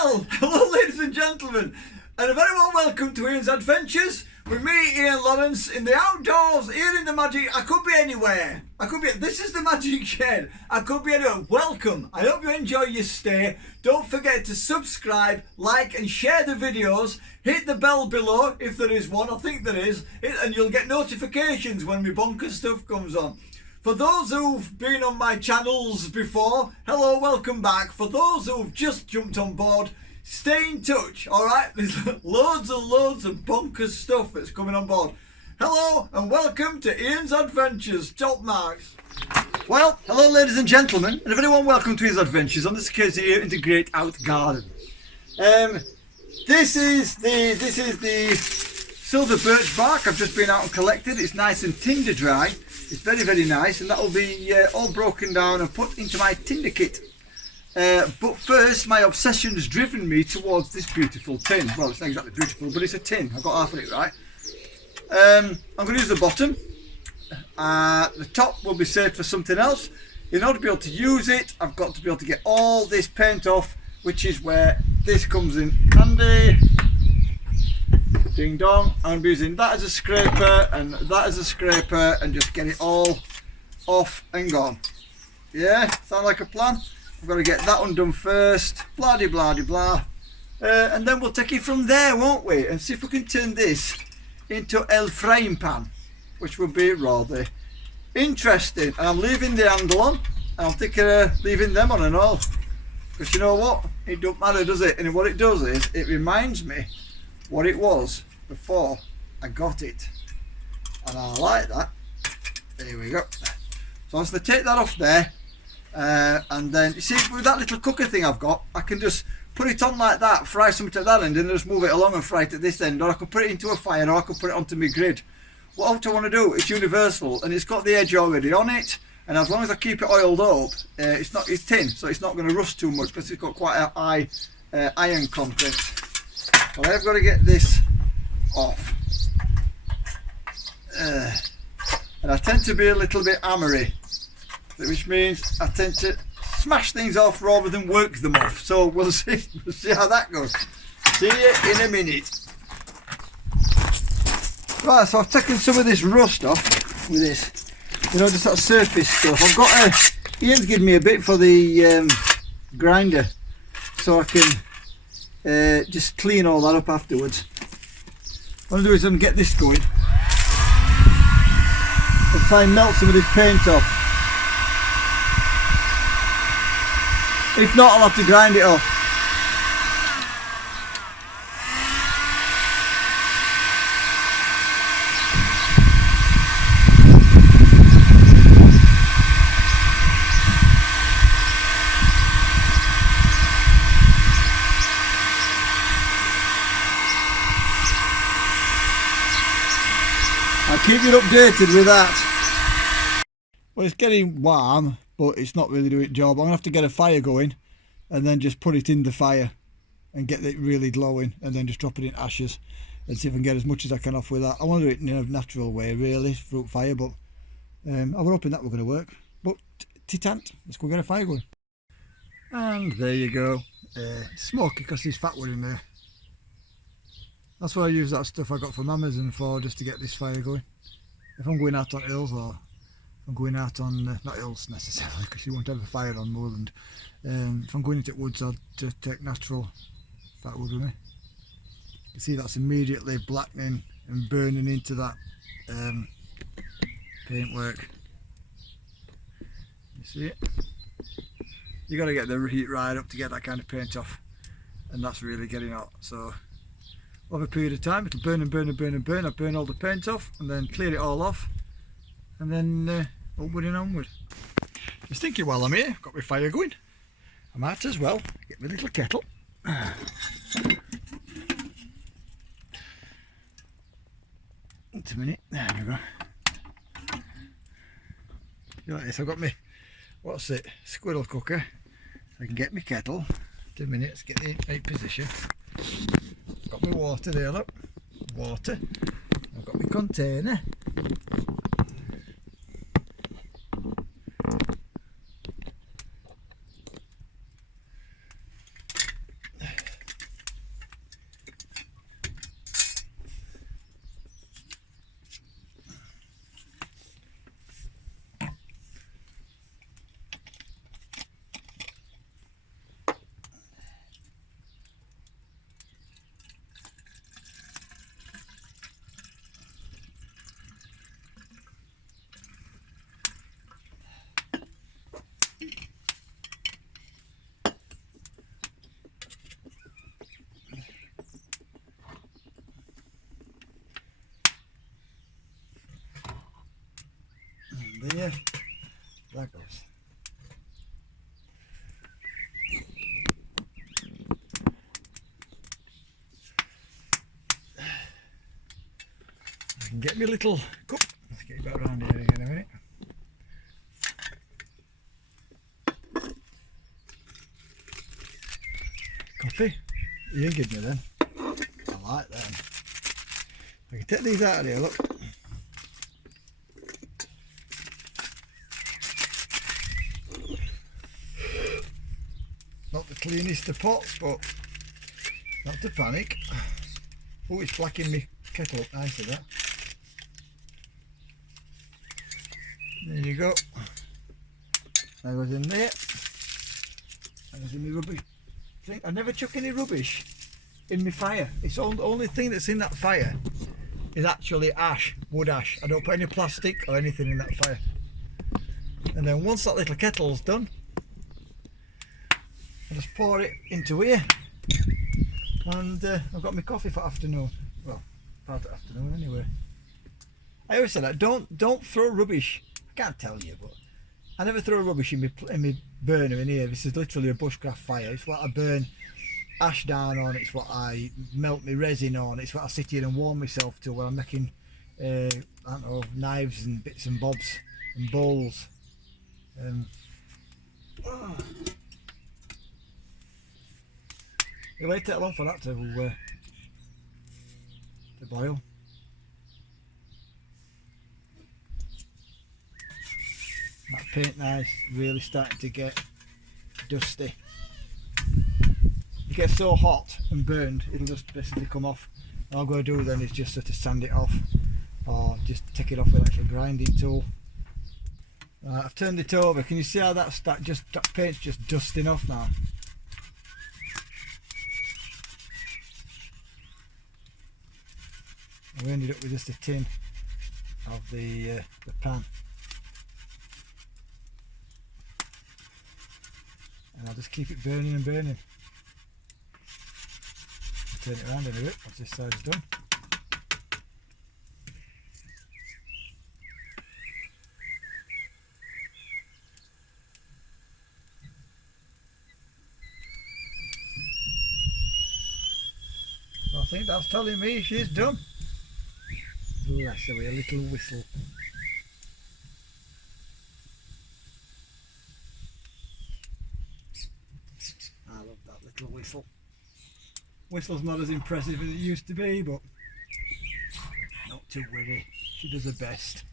Well, hello ladies and gentlemen, and a very warm welcome to Ian's Adventures with me, Ian Lawrence, in the outdoors, here in the magic. I could be anywhere. This is the magic shed. I could be anywhere. Welcome. I hope you enjoy your stay. Don't forget to subscribe, like and share the videos. Hit the bell below if there is one. I think there is. And you'll get notifications when my bonkers stuff comes on. For those who've been on my channels before, hello, welcome back. For those who've just jumped on board, stay in touch, alright? There's loads of bonkers stuff that's coming on board. Hello and welcome to Ian's Adventures, top marks. Well, hello ladies and gentlemen, and a very warm welcome to Ian's Adventures on this occasion here in the Great Out Garden. This is the silver birch bark I've just been out and collected. It's nice and tinder dry. It's very, very nice, and that will be all broken down and put into my tinder kit. But first, my obsession has driven me towards this beautiful tin. Well, it's not exactly beautiful, but it's a tin. I've got half of it right. I'm going to use the bottom. The top will be saved for something else. In order to be able to use it, I've got to be able to get all this paint off, which is where this comes in handy. Ding dong. I'm going to be using that as a scraper and that as a scraper and just get it all off and gone. Yeah, sound like a plan? I've got to get that one done first, blah de blah de blah, and then we'll take it from there, won't we? And see if we can turn this into a frying pan, which will be rather interesting. And I'm leaving the handle on, and I'm thinking of leaving them on and all, because you know what? It don't matter, does it? And what it does is, it reminds me what it was before I got it, and I like that. There we go. So I'm just going to take that off there. And then you see, with that little cooker thing I've got, I can just put it on like that, fry something at that end, and then just move it along and fry it at this end, or I can put it into a fire, or I can put it onto my grid. What I want to do, it's universal, and it's got the edge already on it, and as long as I keep it oiled up, it's tin, so it's not going to rust too much because it's got quite a high iron content. Well, I've got to get this off, and I tend to be a little bit hammery, which means I tend to smash things off rather than work them off. So we'll see how that goes. See you in a minute. Right, so I've taken some of this rust off with this, you know, just that surface stuff. I've got Ian's given me a bit for the grinder, so I can just clean all that up afterwards. What I'll do is I'm get this going and try and melt some of this paint off. If not, I'll have to grind it off. I'll keep you updated with that. Well, it's getting warm, but it's not really doing its job. I'm going to have to get a fire going and then just put it in the fire and get it really glowing, and then just drop it in ashes and see if I can get as much as I can off with that. I want to do it in a natural way, really, fruit fire, but I was hoping that were going to work. But titant, let's go get a fire going. And there you go. Smoky because there's fat wood in there. That's why I use that stuff I got from Amazon for, just to get this fire going. If I'm going out on hills, or I'm going out on, not hills necessarily, because you won't have a fire on moorland. If I'm going into woods, I'll just take natural fat wood with me. You see that's immediately blackening and burning into that paintwork. You see it? You got to get the heat right up to get that kind of paint off, and that's really getting hot. So over a period of time, it'll burn and burn and burn and burn. I burn all the paint off and then clear it all off, and then upward and onward. Just thinking while I'm here, got my fire going, I might as well get my little kettle. Wait a minute, there we go. Like this, I've got my, what's it, squirrel cooker. I can get my kettle. 2 minutes, get it in right position. Got my water there, look. Water. I've got my container. can get me a little cup. Let's get it back around here again a minute. Coffee? You didn't give me then. I like them. I can take these out of here, look. Not the cleanest of pots, but not to panic. Oh, it's blacking me kettle up nicely, that. There you go. That goes in there. That goes in my rubbish thing. I never chuck any rubbish in my fire. It's the only thing that's in that fire is actually ash, wood ash. I don't put any plastic or anything in that fire. And then once that little kettle's done, I just pour it into here, and I've got my coffee for afternoon. Well, part of afternoon anyway. I always say that don't throw rubbish. I can't tell you, but I never throw rubbish in my burner in here. This is literally a bushcraft fire. It's what I burn ash down on. It's what I melt my resin on. It's what I sit here and warm myself to when I'm making I don't know, knives and bits and bobs and bowls. It won't take long for that to boil. That paint now is really starting to get dusty. It gets so hot and burned, it'll just basically come off. All I'm going to do then is just sort of sand it off, or just take it off with a little grinding tool. I've turned it over. Can you see how that paint's just dusting off now? We ended up with just a tin of the pan, and I'll just keep it burning and burning. Turn it around in a bit once this side's done. I think that's telling me she's done. Bless her with a little whistle. I love that little whistle. Whistle's not as impressive as it used to be, but not too worry. She does her best.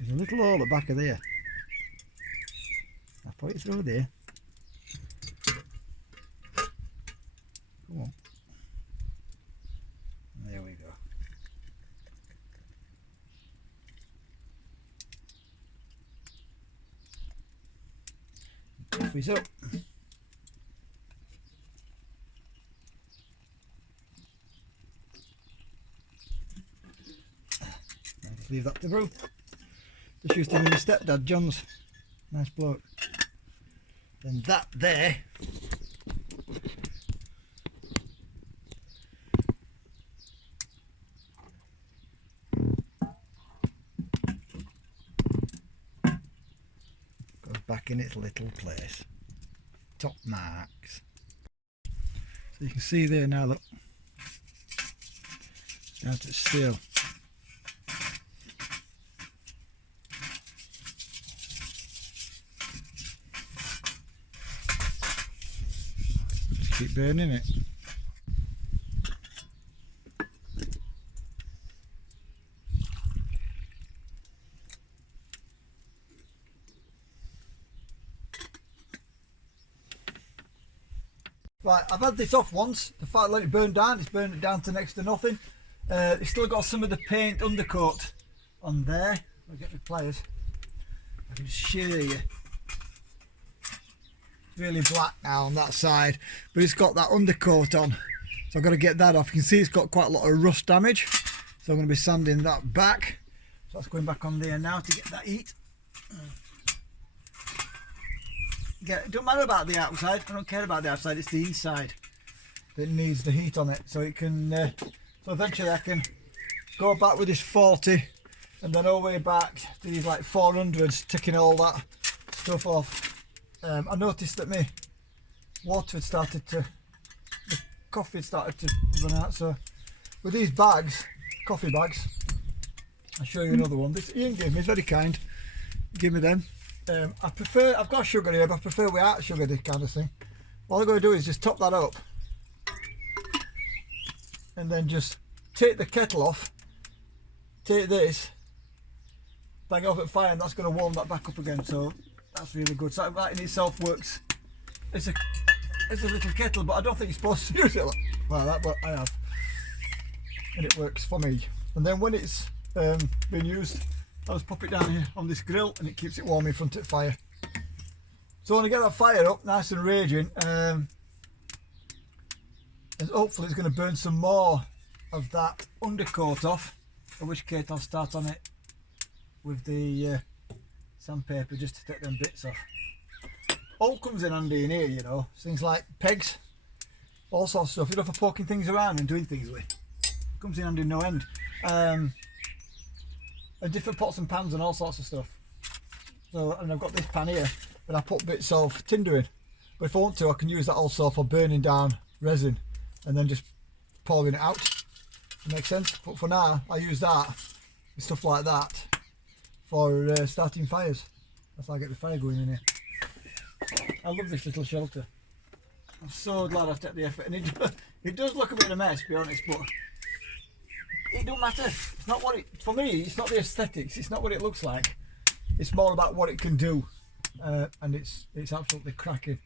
There's a little hole at the back of there. I'll put it through there. Come on. There we go. Coffee's up. Let's leave that to brew. Just used to be my stepdad, John's. Nice bloke. And that there goes back in its little place. Top marks. So you can see there now, look. Down to steel. Keep burning it. Right, I've had this off once. The fact let it burn down, it's burned it down to next to nothing. It's still got some of the paint undercoat on there. I'll get the pliers. I can show you. Really black now on that side, but it's got that undercoat on, so I've got to get that off. You can see it's got quite a lot of rust damage, so I'm going to be sanding that back. That's going back on there now to get that heat. It don't matter about the outside, I don't care about the outside, it's the inside that needs the heat on it, so it can so eventually I can go back with this 40 and then all the way back to these like 400s, taking all that stuff off. I noticed that my water had started to, the coffee had started to run out, so with these bags, coffee bags, I'll show you another one. This Ian gave me, he's very kind, give me them. I prefer, I've got sugar here, but I prefer without sugar, this kind of thing. All I'm going to do is just top that up and then just take the kettle off, take this, bang it off at fire, and that's going to warm that back up again, so that's really good. So that in itself works. It's a little kettle, but I don't think you're supposed to use it like that, but I have. And it works for me. And then when it's been used, I'll just pop it down here on this grill and it keeps it warm in front of the fire. So when I get that fire up nice and raging, and hopefully it's going to burn some more of that undercoat off, in which case I'll start on it with the sandpaper just to take them bits off. All comes in handy in here, you know, things like pegs, all sorts of stuff, you know, for poking things around and doing things with. Comes in handy no end. And different pots and pans and all sorts of stuff. So, and I've got this pan here, but I put bits of tinder in. But if I want to, I can use that also for burning down resin and then just pouring it out. That makes sense. But for now, I use that and stuff like that for starting fires. That's how I get the fire going in here. I love this little shelter. I'm so glad I took the effort, and it does look a bit of a mess, to be honest, but it don't matter. It's not what it, for me, it's not the aesthetics, it's not what it looks like. It's more about what it can do, and it's absolutely cracking.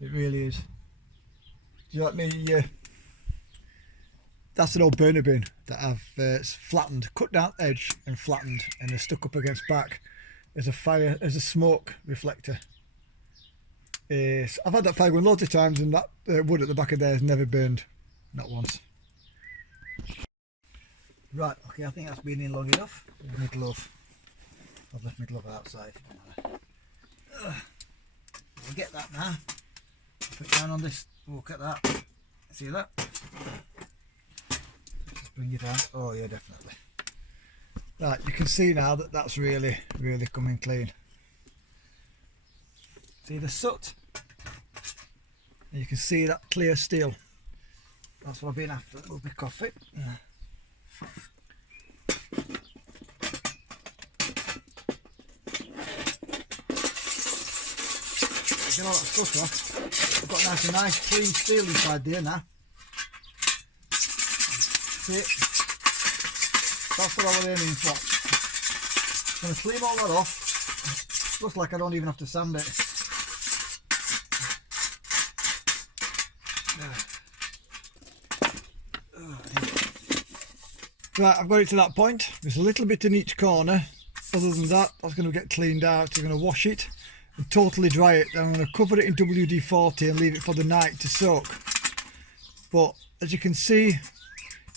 It really is. Do you like me? That's an old burner bin that I've flattened, cut down edge and flattened, and they're stuck up against back as a fire, as a smoke reflector. I've had that fire going loads of times, and that wood at the back of there has never burned, not once. Right, okay, I think that's been in long enough. My glove. I've left my glove outside. I'll get that now. Put it down on this. Look at that. See that? Just bring it down. Oh yeah, definitely. Right, you can see now that that's really, really coming clean. See the soot? And you can see that clear steel. That's what I've been after. A little bit of coffee. Get all that stuff off. I've got nice clean steel inside there now. See it? That's what I was aiming for. I'm going to clean all that off. Looks like I don't even have to sand it. Right, I've got it to that point. There's a little bit in each corner. Other than that, that's going to get cleaned out. I'm going to wash it and totally dry it. Then I'm going to cover it in WD-40 and leave it for the night to soak. But as you can see,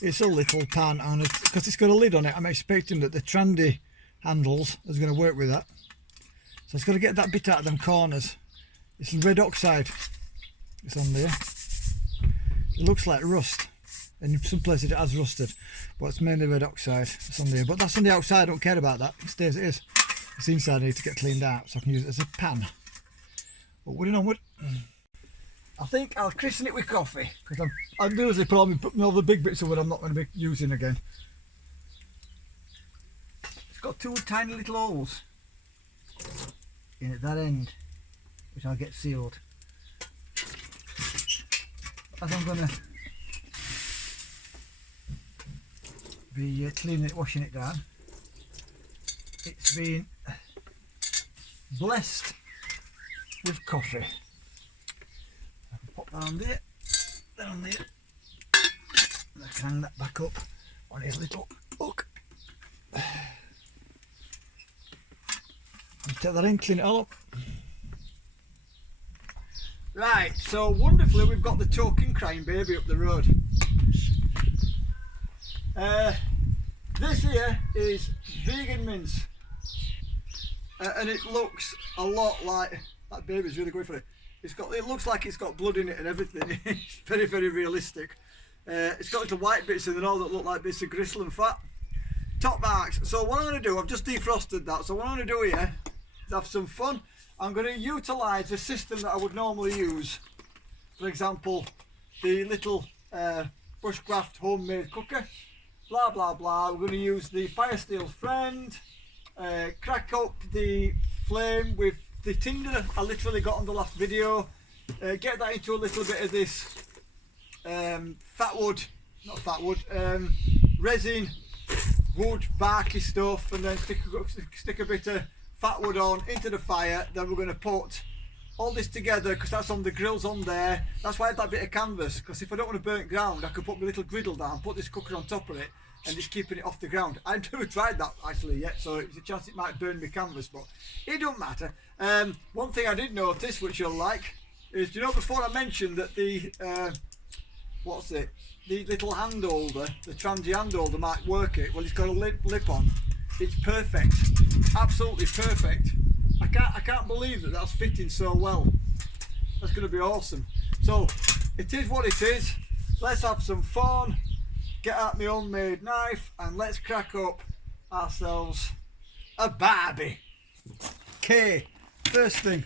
it's a little pan, and because it's got a lid on it, I'm expecting that the Trandy handles is going to work with that. So it's got to get that bit out of them corners. It's red oxide. It's on there. It looks like rust. And in some places it has rusted, but it's mainly red oxide. It's on there, but that's on the outside. I don't care about that. It stays as it is. It's inside I need to get cleaned out, so I can use it as a pan. But what do you know? I think I'll christen it with coffee, because I'm usually probably putting all the big bits of wood I'm not going to be using again. It's got two tiny little holes in at that end, which I'll get sealed. As I'm going to be cleaning it, washing it down, it's been blessed with coffee. I can pop that on there, down there, and I can hang that back up on his little hook. And take that in, clean it all up. Right, so wonderfully we've got the token crying baby up the road. This here is vegan mince, and it looks a lot like, that baby's really going for it. It looks like it's got blood in it and everything. It's very, very realistic. It's got little white bits in it all that look like bits of gristle and fat. Top marks. So what I'm going to do, I've just defrosted that. So what I'm going to do here is have some fun. I'm going to utilise a system that I would normally use. For example, the little bushcraft homemade cooker. Blah blah blah. We're going to use the Firesteel Friend. Crack up the flame with the tinder I literally got on the last video. Get that into a little bit of this resin, wood, barky stuff, and then stick a bit of fat wood on into the fire. Then we're going to put all this together, because that's on the grills on there. That's why I have that bit of canvas, because if I don't want to burn ground, I could put my little griddle down, put this cooker on top of it, and just keeping it off the ground. I haven't tried that actually yet, so there's a chance it might burn my canvas, but it don't matter. One thing I did notice, which you'll like, is, you know, before I mentioned that the the little hand holder, the Transi hand holder might work it. Well, it's got a lip on. It's perfect, absolutely perfect. I can't believe that that's fitting so well. That's going to be awesome. So it is what it is. Let's have some fun. Get out my homemade knife and let's crack up ourselves a barbie. Okay, first thing.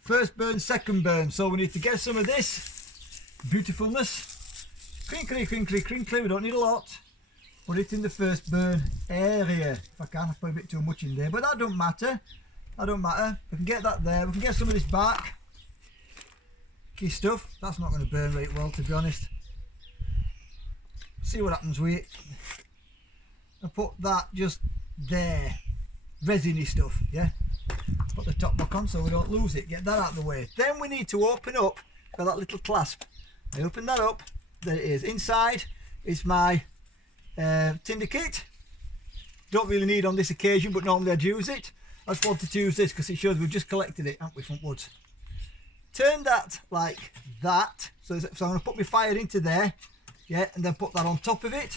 First burn, second burn. So we need to get some of this beautifulness. Crinkly, crinkly, crinkly. We don't need a lot. Put it in the first burn area. If I can, I've put a bit too much in there, but that don't matter. That don't matter. We can get that there. We can get some of this bark. Key stuff. That's not going to burn right well, to be honest. See what happens with it. And put that just there. Resiny stuff, yeah? Put the top back on so we don't lose it. Get that out of the way. Then we need to open up that little clasp. I open that up. There it is. Inside is my tinder kit. Don't really need on this occasion, but normally I'd use it. I just wanted to use this because it shows we've just collected it, haven't we, from woods. Turn that like that. So I'm going to put my fire into there, yeah, and then put that on top of it.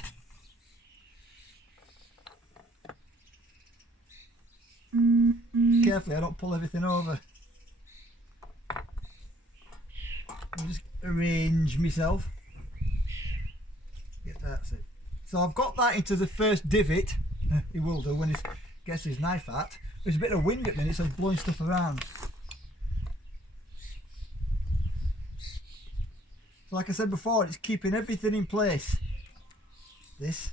Carefully, I don't pull everything over. I'll just arrange myself. Get that's it. So I've got that into the first divot. He will do when he gets his knife out. There's a bit of wind at the minute, so he's blowing stuff around. So like I said before, it's keeping everything in place. This.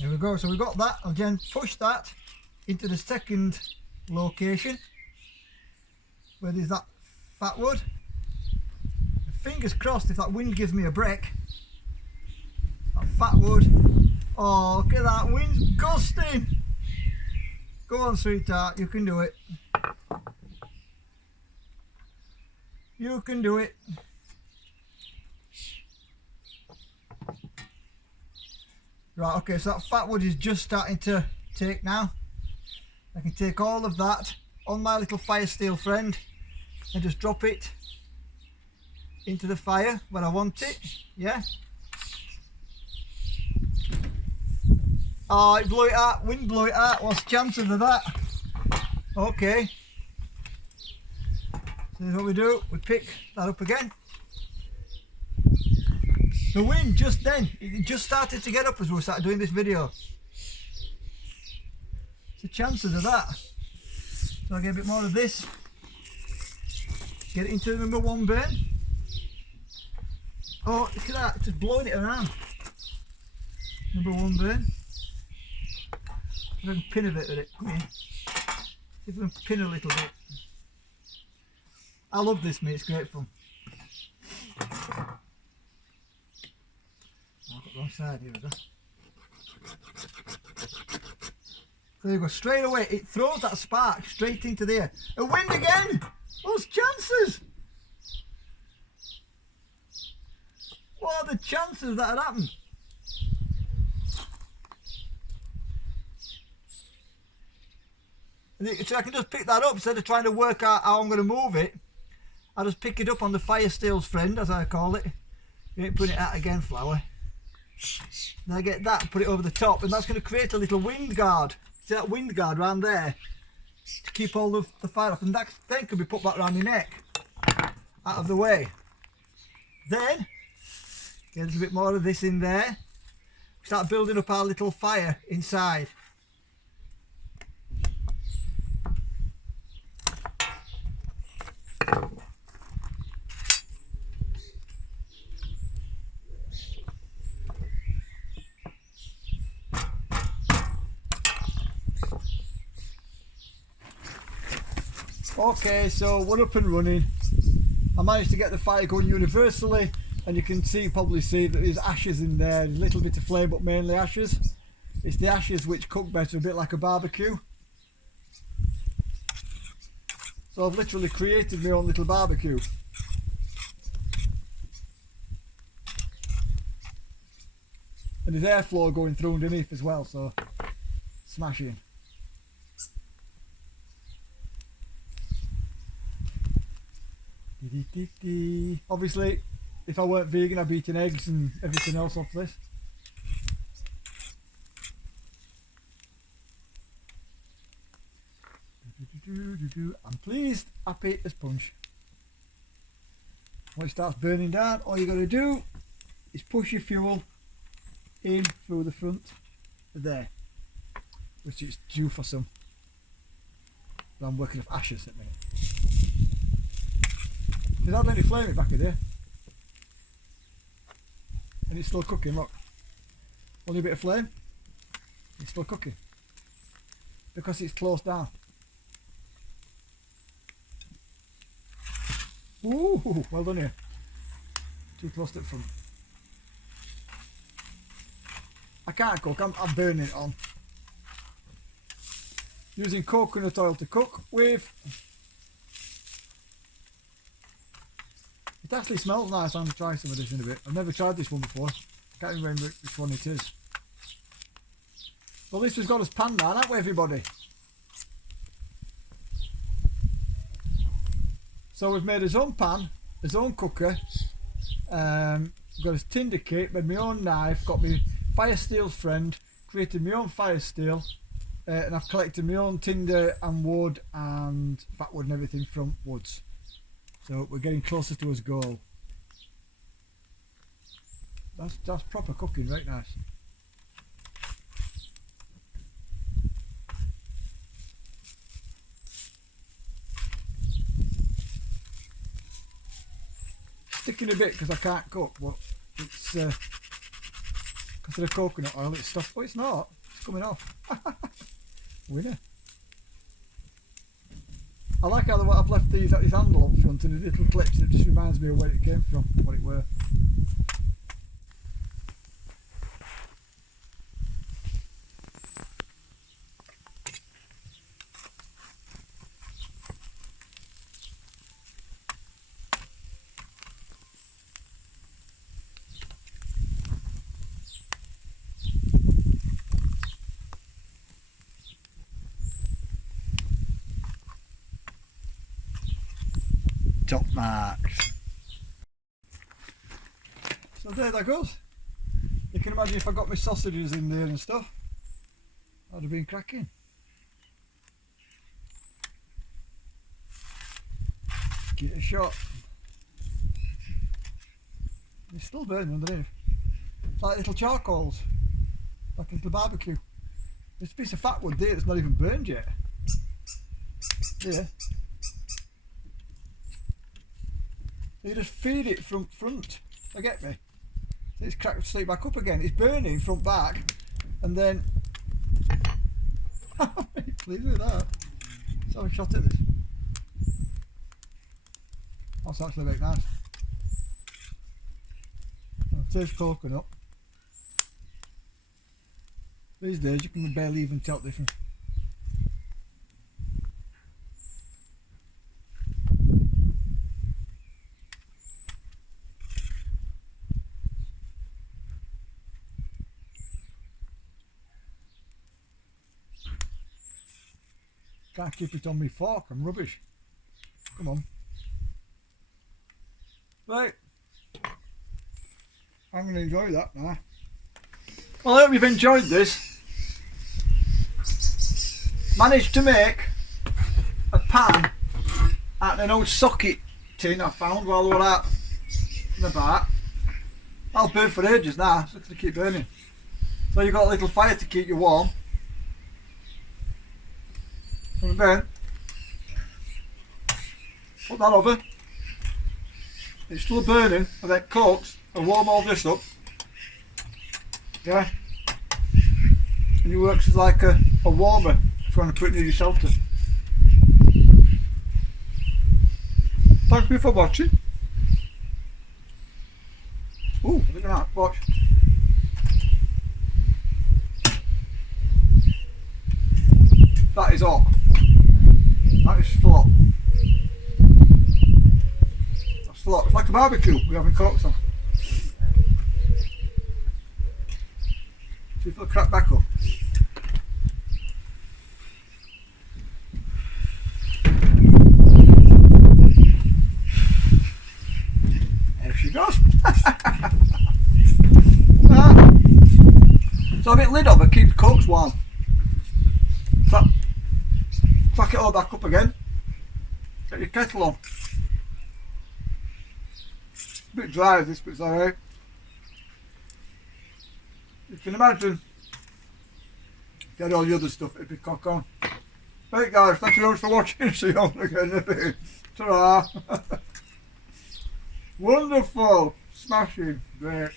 There we go. So we've got that. I'll then push that into the second location where there's that fat wood. And fingers crossed if that wind gives me a break. That fat wood. Oh, look at that, wind's gusting. Go on, sweetheart, you can do it. You can do it. Right, okay, so that fat wood is just starting to take now. I can take all of that on my little Firesteel Friend and just drop it into the fire where I want it, yeah? Oh, it blew it out, wind blew it out, what's the chances of that? Okay. So here's what we do, we pick that up again. The wind just then, it just started to get up as we started doing this video. The chances of that. So I'll get a bit more of this. Get it into number one burn. Oh, look at that, just blowing it around. Number one burn. If I can pin a bit with it, come here. See if we can pin a little bit. I love this, mate, it's great fun. I've got the wrong side here, there you go, straight away, it throws that spark straight into there. A wind again! Those chances! What are the chances that had happened? So I can just pick that up instead of trying to work out how I'm going to move it. I just pick it up on the fire steel's friend, as I call it. You ain't putting it out again, flower. And I get that and put it over the top, and that's going to create a little wind guard. See that wind guard around there? To keep all of the fire off, and that then can be put back around your neck, out of the way. Then, get a little bit more of this in there. Start building up our little fire inside. Okay, so we're up and running. I managed to get the fire going universally, and you can probably see that there's ashes in there, a little bit of flame, but mainly ashes. It's the ashes which cook better, a bit like a barbecue. So I've literally created my own little barbecue. And there's airflow going through underneath as well, so smashing. Obviously, if I weren't vegan, I'd be eating eggs and everything else off this. I'm pleased, happy as punch. When it starts burning down, all you got to do is push your fuel in through the front there, which is due for some. I'm working off ashes at the minute. There's hardly any flame in back of there, and it's still cooking. Look, only a bit of flame, it's still cooking because it's closed down. Ooh, well done here. Too close to the front. I can't cook, I'm burning it on. Using coconut oil to cook with. It actually smells nice. I'm going to try some of this in a bit. I've never tried this one before. I can't remember which one it is. Well, this has got us pan now, haven't we, everybody? So we've made his own pan, his own cooker, got his tinder kit, made my own knife, got my fire steel friend, created my own fire steel, and I've collected my own tinder and wood and fat wood and everything from woods. So we're getting closer to his goal. That's proper cooking, right? Nice. Sticking a bit because I can't cook, but it's because of the coconut oil. It's stuff. Oh, it's not. It's coming off. Winner. I like how I've left these at this handle up front and the little clips, and it just reminds me of where it came from, what it were. Top marks. So there that goes. You can imagine if I got my sausages in there and stuff, that'd have been cracking. Give it a shot. It's still burning underneath. It's like little charcoals, like a little barbecue. There's a piece of fat wood there that's not even burned yet. Yeah. You just feed it from front. You get me? So it's cracked straight back up again. It's burning front back, and then I'm very pleased with that. Let's have a shot at this. That's actually very nice. It tastes coconut. These days you can barely even tell the difference. Can't keep it on my fork, I'm rubbish. Come on. Right. I'm going to enjoy that now. Well, I hope you've enjoyed this. Managed to make a pan out of an old socket tin I found while we were out in the bar. I'll burn for ages now, so it's going to keep burning. So you've got a little fire to keep you warm. And then put that over. It's still burning, and then cooks and warm all this up. Yeah. And it works as like a warmer if you want to put it near your shelter. Thank you for watching. Ooh, look at that, watch. That is hot. That is flop. That's flop. It's like a barbecue we're having cooks on. See if it'll crack back up. There she goes. So a bit lid over keeps cooks warm. Crack it all back up again. Get your kettle on. A bit dry this, but it's alright. You can imagine get all the other stuff it'd be cock on. Right guys, thank you very much for watching. See you all again in a bit. Ta-ra! Wonderful! Smashing! Great!